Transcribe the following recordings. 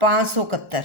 571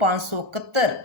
571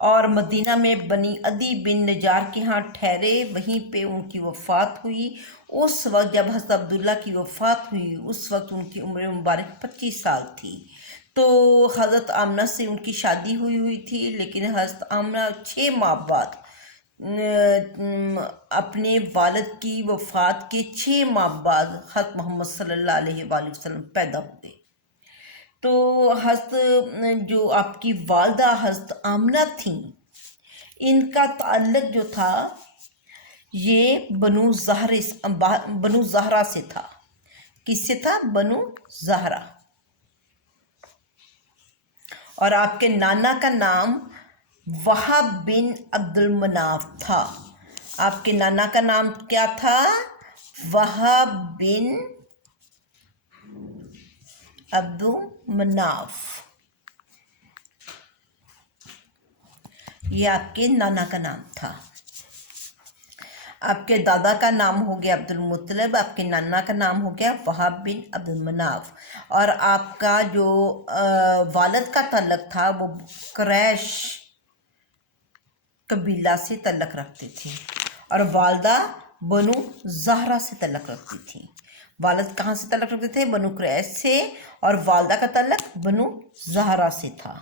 اور مدینہ میں بنی عدی بن نجار کے ہاں ٹھہرے، وہیں پہ ان کی وفات ہوئی۔ اس وقت جب حضرت عبداللہ کی وفات ہوئی اس وقت ان کی عمر مبارک 25 سال تھی۔ تو حضرت آمنہ سے ان کی شادی ہوئی تھی، لیکن حضرت آمنہ 6 ماہ بعد اپنے والد کی وفات کے 6 ماہ بعد حضرت محمد صلی اللہ علیہ وآلہ وسلم پیدا ہوئے۔ تو حضرت جو آپ کی والدہ حضرت آمنہ تھیں، ان کا تعلق جو تھا یہ بنو زہرہ سے تھا۔ کس سے تھا؟ بنو زہرہ۔ اور آپ کے نانا کا نام وہب بن عبد المناف تھا۔ آپ کے نانا کا نام کیا تھا؟ وہب بن عبد المناف۔ یہ آپ کے نانا کا نام تھا۔ آپ کے دادا کا نام ہو گیا عبد المطلب، آپ کے نانا کا نام ہو گیا وہب بن عبد المناف، اور آپ کا جو والد کا تعلق تھا وہ قریش قبیلہ سے تعلق رکھتے تھے، اور والدہ بنو زہرہ سے تعلق رکھتی تھی۔ والد کہاں سے تعلق رکھتے تھے؟ بنو قریش سے، اور والدہ کا تعلق بنو زہرہ سے تھا۔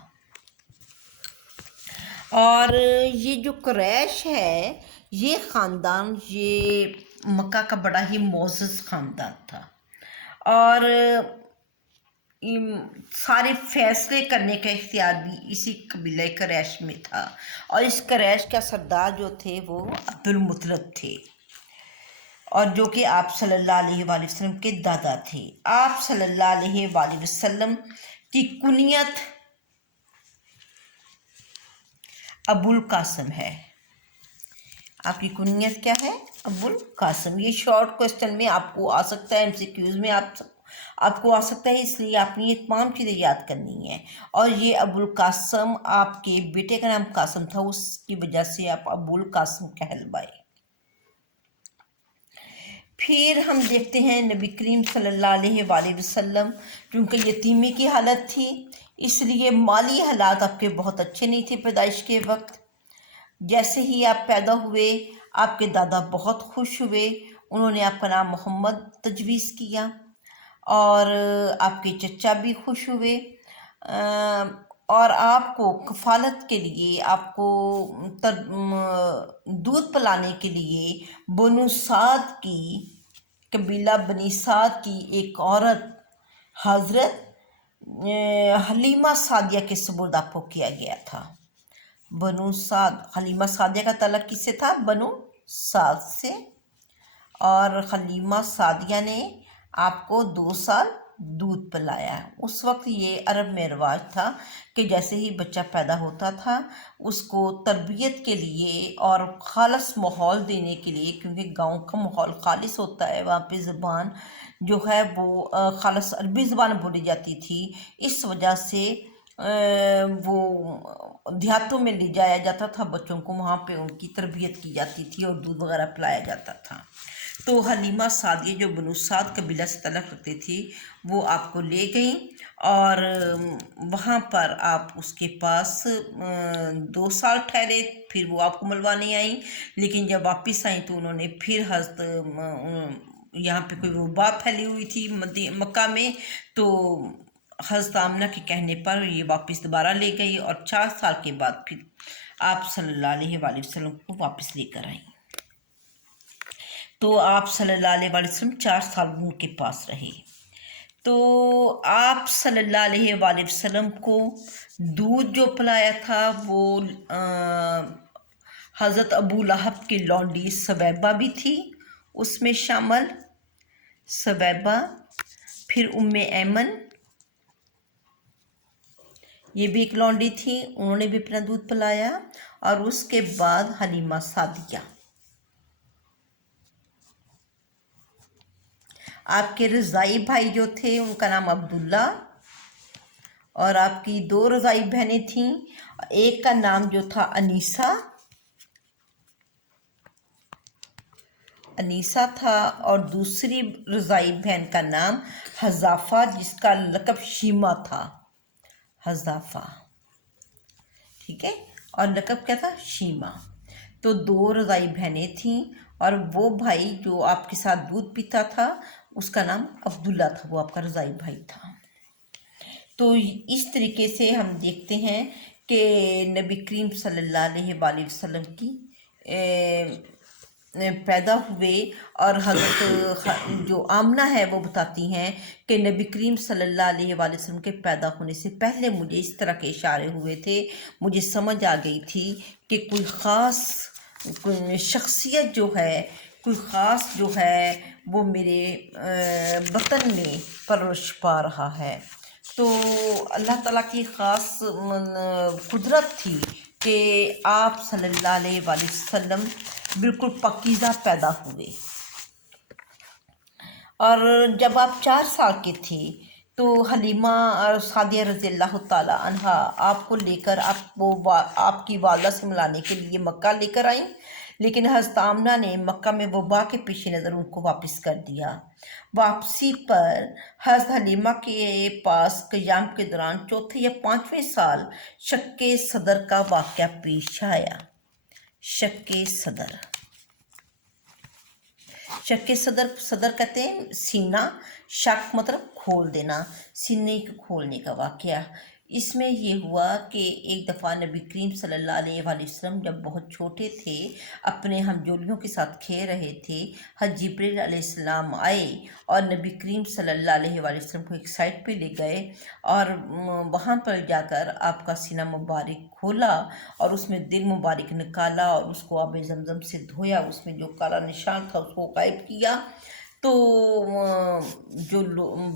اور یہ جو قریش ہے یہ خاندان، یہ مکہ کا بڑا ہی معزز خاندان تھا، اور سارے فیصلے کرنے کا اختیار بھی اسی قبیلہ قریش میں تھا، اور اس قریش کا سردار جو تھے وہ عبد المطلب تھے، اور جو کہ آپ صلی اللہ علیہ وآلہ وسلم کے دادا تھے۔ آپ صلی اللہ علیہ وآلہ وسلم کی کنیت ابو القاسم ہے۔ آپ کی کنیت کیا ہے؟ ابو القاسم۔ یہ شارٹ کوسچن میں آپ کو آ سکتا ہے، MCQs میں آپ کو آ سکتا ہے، اس لیے آپ نے یہ تمام چیزیں یاد کرنی ہیں۔ اور یہ ابو القاسم، آپ کے بیٹے کا نام قاسم تھا، اس کی وجہ سے آپ ابو القاسم کہلوائے۔ پھر ہم دیکھتے ہیں نبی کریم صلی اللہ علیہ وآلہ وسلم، کیونکہ یتیمی کی حالت تھی، اس لیے مالی حالات آپ کے بہت اچھے نہیں تھے پیدائش کے وقت۔ جیسے ہی آپ پیدا ہوئے آپ کے دادا بہت خوش ہوئے، انہوں نے آپ کا نام محمد تجویز کیا، اور آپ کے چچا بھی خوش ہوئے، اور آپ کو کفالت کے لیے، آپ کو دودھ پلانے کے لیے بنو سعد کی، قبیلہ بنی سعد کی ایک عورت حضرت حلیمہ سعدیہ کے سپرد آپ کو کیا گیا تھا۔ بنو سعد، حلیمہ سعدیہ کا تعلق کس سے تھا؟ بنو سعد سے، اور حلیمہ سعدیہ نے آپ کو 2 سال دودھ پلایا۔ اس وقت یہ عرب میں رواج تھا کہ جیسے ہی بچہ پیدا ہوتا تھا اس کو تربیت کے لیے اور خالص ماحول دینے کے لیے، کیونکہ گاؤں کا ماحول خالص ہوتا ہے، وہاں پہ زبان جو ہے وہ خالص عربی زبان بولی جاتی تھی، اس وجہ سے وہ دیہاتوں میں لے جایا جاتا تھا بچوں کو، وہاں پہ ان کی تربیت کی جاتی تھی اور دودھ وغیرہ پلایا جاتا تھا۔ تو حلیمہ سعدیہ جو بنو سعد قبیلہ سے تعلق رکھتی تھی وہ آپ کو لے گئیں، اور وہاں پر آپ اس کے پاس 2 سال ٹھہرے، پھر وہ آپ کو ملوانے آئیں، لیکن جب واپس آئیں تو انہوں نے پھر حضرت یہاں پہ کوئی وبا پھیلی ہوئی تھی مکہ میں، تو حضرت آمنہ کے کہنے پر یہ واپس دوبارہ لے گئی، اور 4 سال کے بعد پھر آپ صلی اللہ علیہ وآلہ وسلم کو واپس لے کر آئیں۔ تو آپ صلی اللہ علیہ وآلہ وسلم 4 سال ان کے پاس رہے۔ تو آپ صلی اللہ علیہ وآلہ وسلم کو دودھ جو پلایا تھا وہ حضرت ابو لہب کی لونڈی سویبہ بھی تھی اس میں شامل، سویبہ، پھر ایمن، یہ بھی ایک لونڈی تھی، انہوں نے بھی اپنا دودھ پلایا، اور اس کے بعد حلیمہ سعدیہ۔ آپ کے رضائی بھائی جو تھے ان کا نام عبداللہ، اور آپ کی 2 رضائی بہنیں تھیں، ایک کا نام جو تھا انیسہ تھا، اور دوسری رضائی بہن کا نام حذافہ، جس کا لقب شیمہ تھا، حذافہ، ٹھیک ہے۔ اور لقب کیا تھا؟ شیما۔ تو 2 رضائی بہنیں تھیں، اور وہ بھائی جو آپ کے ساتھ دودھ پیتا تھا اس کا نام عبداللہ تھا، وہ آپ کا رضائی بھائی تھا۔ تو اس طریقے سے ہم دیکھتے ہیں کہ نبی کریم صلی اللہ علیہ وآلہ وسلم کی پیدا ہوئے، اور حضرت جو آمنہ ہے وہ بتاتی ہیں کہ نبی کریم صلی اللہ علیہ وآلہ وسلم کے پیدا ہونے سے پہلے مجھے اس طرح کے اشارے ہوئے تھے، مجھے سمجھ آ گئی تھی کہ کوئی خاص شخصیت جو ہے، کوئی خاص جو ہے وہ میرے بطن میں پرورش پا رہا ہے۔ تو اللہ تعالیٰ کی خاص قدرت تھی کہ آپ صلی اللہ علیہ وآلہ وسلم بالکل پاکیزہ پیدا ہوئے۔ اور جب آپ 4 سال کے تھے تو حلیمہ سعدیہ رضی اللہ تعالیٰ عنہا آپ کو لے کر آپ کی والدہ سے ملانے کے لیے مکہ لے کر آئیں، لیکن حضرت آمنہ نے مکہ میں وبا کے پیش نظر ان کو واپس کر دیا۔ واپسی پر حضرت حلیمہ کے پاس قیام کے دوران 4 یا 5ویں سال شق صدر کا واقعہ پیش آیا۔ شق صدر کہتے ہیں سینہ، شق مطلب کھول دینا، سینے کو کھولنے کا واقعہ۔ اس میں یہ ہوا کہ ایک دفعہ نبی کریم صلی اللہ علیہ وآلہ وسلم جب بہت چھوٹے تھے، اپنے ہمجولیوں کے ساتھ کھیل رہے تھے، حضرت جبریل علیہ السلام آئے اور نبی کریم صلی اللہ علیہ وآلہ وسلم کو ایک سائٹ پہ لے گئے، اور وہاں پر جا کر آپ کا سینہ مبارک کھولا اور اس میں دل مبارک نکالا، اور اس کو آب زمزم سے دھویا، اس میں جو کالا نشان تھا اس کو غائب کیا۔ تو جو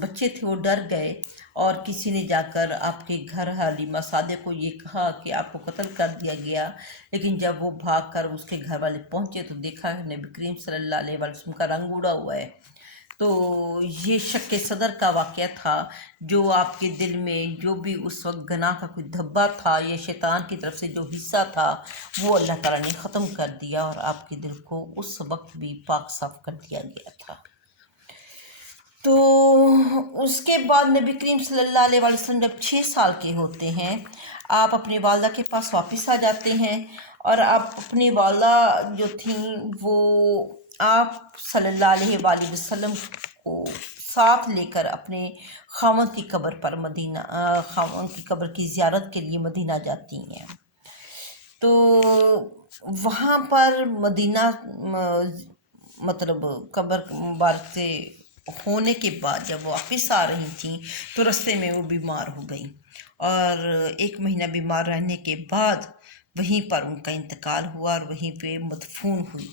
بچے تھے وہ ڈر گئے، اور کسی نے جا کر آپ کے گھر حلیمہ سعدیہ کو یہ کہا کہ آپ کو قتل کر دیا گیا، لیکن جب وہ بھاگ کر اس کے گھر والے پہنچے تو دیکھا کہ نبی کریم صلی اللہ علیہ وآلہ وسلم کا رنگ اڑا ہوا ہے۔ تو یہ شق صدر کا واقعہ تھا، جو آپ کے دل میں جو بھی اس وقت گناہ کا کوئی دھبا تھا یا شیطان کی طرف سے جو حصہ تھا وہ اللہ تعالیٰ نے ختم کر دیا، اور آپ کے دل کو اس وقت بھی پاک صاف کر دیا گیا تھا۔ تو اس کے بعد نبی کریم صلی اللہ علیہ وآلہ وسلم جب 6 سال کے ہوتے ہیں، آپ اپنی والدہ کے پاس واپس آ جاتے ہیں، اور آپ اپنی والدہ جو تھیں وہ آپ صلی اللہ علیہ وآلہ وسلم کو ساتھ لے کر اپنے خاوند کی قبر پر خاوند کی قبر کی زیارت کے لیے مدینہ جاتی ہیں۔ تو وہاں پر مدینہ مطلب قبر مبارک سے ہونے کے بعد جب وہ واپس آ رہی تھیں تو رستے میں وہ بیمار ہو گئیں، اور 1 مہینہ بیمار رہنے کے بعد وہیں پر ان کا انتقال ہوا اور وہیں پہ مدفون ہوئی۔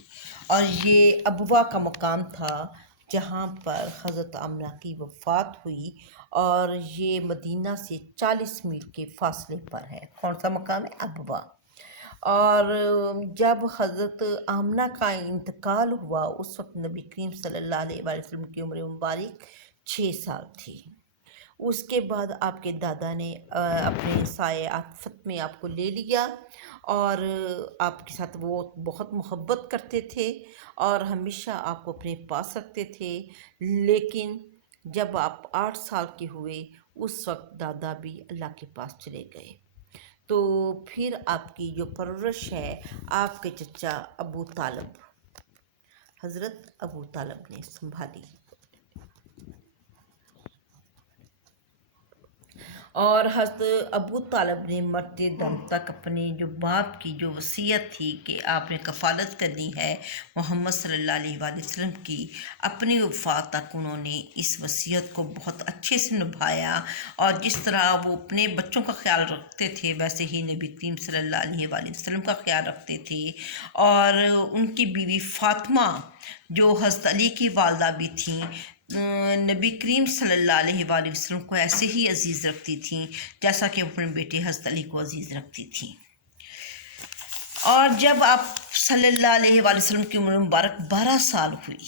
اور یہ ابوا کا مقام تھا جہاں پر حضرت آمنہ کی وفات ہوئی، اور یہ مدینہ سے 40 میل کے فاصلے پر ہے۔ کون سا مقام ہے؟ ابوا۔ اور جب حضرت آمنہ کا انتقال ہوا اس وقت نبی کریم صلی اللہ علیہ وآلہ وسلم کی عمر مبارک 6 سال تھی۔ اس کے بعد آپ کے دادا نے اپنے سایہ عاطفت میں آپ کو لے لیا، اور آپ کے ساتھ وہ بہت محبت کرتے تھے اور ہمیشہ آپ کو اپنے پاس رکھتے تھے، لیکن جب آپ 8 سال کے ہوئے اس وقت دادا بھی اللہ کے پاس چلے گئے۔ تو پھر آپ کی جو پرورش ہے آپ کے چچا ابو طالب، حضرت ابو طالب نے سنبھالی، اور حضرت ابو طالب نے مرتے دم تک اپنے جو باپ کی جو وصیت تھی کہ آپ نے کفالت کرنی ہے محمد صلی اللہ علیہ وآلہ وسلم کی، اپنی وفات تک انہوں نے اس وصیت کو بہت اچھے سے نبھایا، اور جس طرح وہ اپنے بچوں کا خیال رکھتے تھے ویسے ہی نبی کریم صلی اللہ علیہ وآلہ وسلم کا خیال رکھتے تھے۔ اور ان کی بیوی فاطمہ جو حضرت علی کی والدہ بھی تھیں، نبی کریم صلی اللہ علیہ وآلہ وسلم کو ایسے ہی عزیز رکھتی تھیں جیسا کہ اپنے بیٹے حضرت علی کو عزیز رکھتی تھیں۔ اور جب آپ صلی اللہ علیہ وآلہ وسلم کی عمر مبارک 12 سال ہوئی،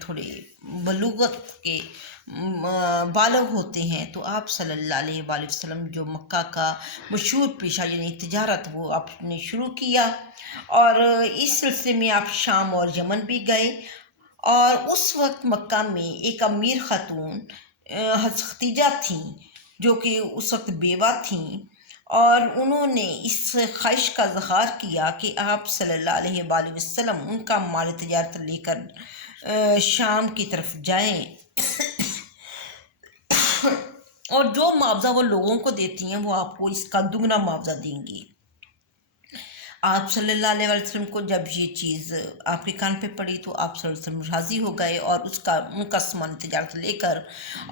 تھوڑے بلوغت کے بالغ ہوتے ہیں تو آپ صلی اللہ علیہ وآلہ وسلم جو مکہ کا مشہور پیشہ یعنی تجارت وہ آپ نے شروع کیا، اور اس سلسلے میں آپ شام اور یمن بھی گئے، اور اس وقت مکہ میں ایک امیر خاتون حضرت ختیجہ تھیں جو کہ اس وقت بیوہ تھیں، اور انہوں نے اس خواہش کا اظہار کیا کہ آپ صلی اللہ علیہ وآلہ وسلم ان کا مال تجارت لے کر شام کی طرف جائیں، اور جو معاوضہ وہ لوگوں کو دیتی ہیں وہ آپ کو اس کا دگنا معاوضہ دیں گی۔ آپ صلی اللہ علیہ وسلم کو جب یہ چیز آپ کے کان پہ پڑی تو آپ صلی اللہ علیہ وسلم راضی ہو گئے، اور ان کا سامان تجارت لے کر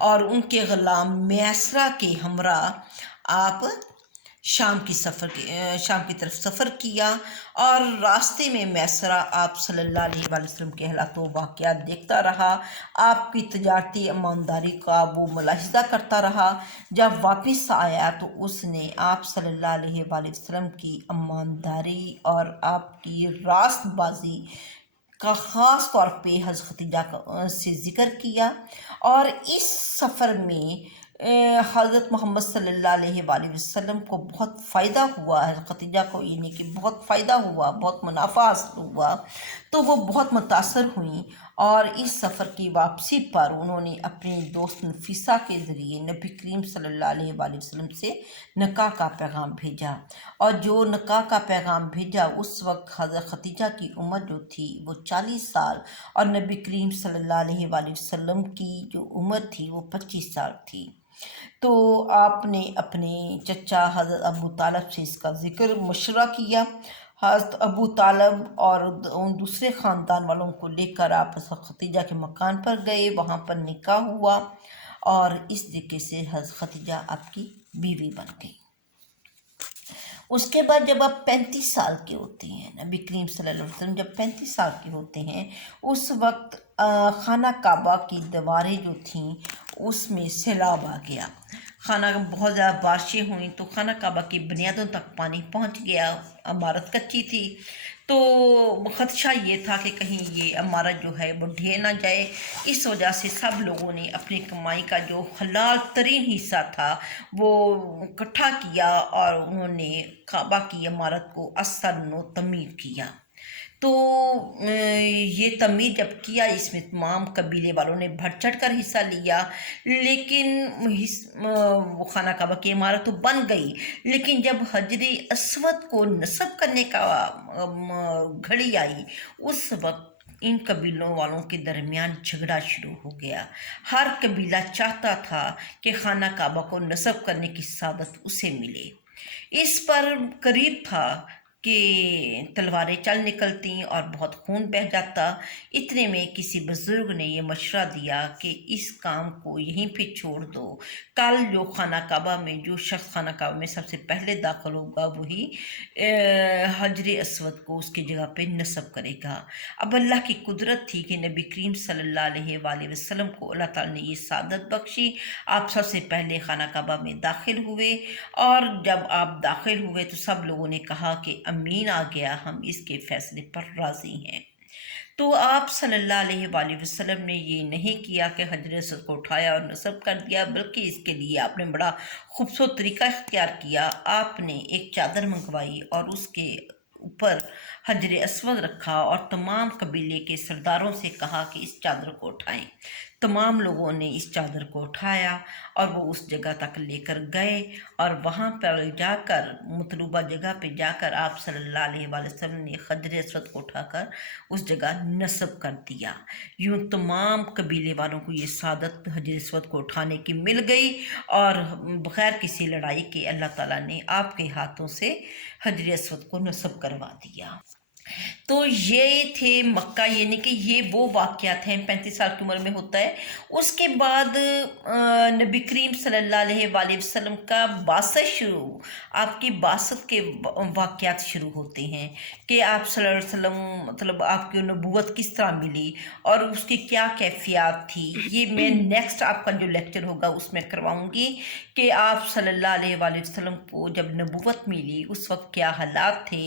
اور ان کے غلام میسرہ کے ہمراہ آپ شام کی طرف سفر کیا، اور راستے میں میسرہ آپ صلی اللہ علیہ وآلہ وسلم کے حالات و واقعات دیکھتا رہا، آپ کی تجارتی ایمانداری کا وہ ملاحظہ کرتا رہا۔ جب واپس آیا تو اس نے آپ صلی اللہ علیہ وآلہ وسلم کی ایمانداری اور آپ کی راست بازی کا خاص طور پہ حضرت ختیجہ سے ذکر کیا، اور اس سفر میں حضرت محمد صلی اللہ علیہ وآلہ وسلم کو بہت فائدہ ہوا، حضرت ختیجہ کو یعنی کہ بہت فائدہ ہوا، بہت منافع حاصل ہوا، تو وہ بہت متاثر ہوئیں، اور اس سفر کی واپسی پر انہوں نے اپنے دوست نفیسہ کے ذریعے نبی کریم صلی اللہ علیہ وآلہ وسلم سے نکاح کا پیغام بھیجا، اور جو نکاح کا پیغام بھیجا اس وقت حضرت ختیجہ کی عمر جو تھی وہ 40 سال، اور نبی کریم صلی اللہ علیہ وآلہ وسلم کی جو عمر تھی وہ 25 سال تھی۔ تو آپ نے اپنے چچا حضرت ابو طالب سے اس کا ذکر مشورہ کیا۔ حضرت ابو طالب اور ان دوسرے خاندان والوں کو لے کر آپ ختیجہ کے مکان پر گئے، وہاں پر نکاح ہوا، اور اس طریقے سے حضرت ختیجہ آپ کی بیوی بن گئی۔ اس کے بعد جب آپ 35 سال کے ہوتے ہیں، نبی کریم صلی اللہ علیہ وسلم جب 35 سال کے ہوتے ہیں، اس وقت خانہ کعبہ کی دیواریں جو تھیں اس میں سیلاب آ گیا، خانہ بہت زیادہ بارشیں ہوئیں تو خانہ کعبہ کی بنیادوں تک پانی پہنچ گیا، عمارت کچی تھی، تو خدشہ یہ تھا کہ کہیں یہ عمارت جو ہے وہ ڈھہ نہ جائے۔ اس وجہ سے سب لوگوں نے اپنی کمائی کا جو حلال ترین حصہ تھا وہ اکٹھا کیا، اور انہوں نے کعبہ کی عمارت کو احسن و تعمیر کیا۔ تو یہ تعمیر جب کیا اس میں تمام قبیلے والوں نے بڑھ چڑھ کر حصہ لیا، لیکن وہ خانہ کعبہ کی عمارت تو بن گئی، لیکن جب حجر اسود کو نصب کرنے کا گھڑی آئی اس وقت ان قبیلوں والوں کے درمیان جھگڑا شروع ہو گیا۔ ہر قبیلہ چاہتا تھا کہ خانہ کعبہ کو نصب کرنے کی سعادت اسے ملے۔ اس پر قریب تھا کہ تلواریں چل نکلتیں اور بہت خون بہہ جاتا۔ اتنے میں کسی بزرگ نے یہ مشورہ دیا کہ اس کام کو یہیں پہ چھوڑ دو، کل جو خانہ کعبہ میں جو شخص خانہ کعبہ میں سب سے پہلے داخل ہوگا وہی حجر اسود کو اس کی جگہ پہ نصب کرے گا۔ اب اللہ کی قدرت تھی کہ نبی کریم صلی اللہ علیہ وآلہ وسلم کو اللہ تعالیٰ نے یہ سعادت بخشی، آپ سب سے پہلے خانہ کعبہ میں داخل ہوئے، اور جب آپ داخل ہوئے تو سب لوگوں نے کہا کہ امین آ گیا، ہم اس کے فیصلے پر راضی ہیں۔ تو آپ صلی اللہ علیہ وآلہ وسلم نے یہ نہیں کیا کہ حجر اسود کو اٹھایا اور نصب کر دیا، بلکہ اس کے لیے آپ نے بڑا خوبصورت طریقہ اختیار کیا۔ آپ نے ایک چادر منگوائی اور اس کے اوپر حجر اسود رکھا، اور تمام قبیلے کے سرداروں سے کہا کہ اس چادر کو اٹھائیں۔ تمام لوگوں نے اس چادر کو اٹھایا اور وہ اس جگہ تک لے کر گئے، اور وہاں پر جا کر مطلوبہ جگہ پہ جا کر آپ صلی اللہ علیہ وآلہ وسلم نے حجر اسود کو اٹھا کر اس جگہ نصب کر دیا۔ یوں تمام قبیلے والوں کو یہ سعادت حجر اسود کو اٹھانے کی مل گئی، اور بغیر کسی لڑائی کے اللہ تعالیٰ نے آپ کے ہاتھوں سے حجر اسود کو نصب کروا دیا۔ تو یہ تھے مکہ، یعنی کہ یہ وہ واقعات ہیں 35 سال کی عمر میں ہوتا ہے۔ اس کے بعد نبی کریم صلی اللہ علیہ وآلہ وسلم کا بعثت شروع، آپ کی بعثت کے واقعات شروع ہوتے ہیں کہ آپ صلی اللہ علیہ وسلم مطلب آپ کی نبوت کس طرح ملی اور اس کی کیا کیفیات تھی۔ یہ میں نیکسٹ آپ کا جو لیکچر ہوگا اس میں کرواؤں گی کہ آپ صلی اللہ علیہ وآلہ وسلم کو جب نبوت ملی اس وقت کیا حالات تھے،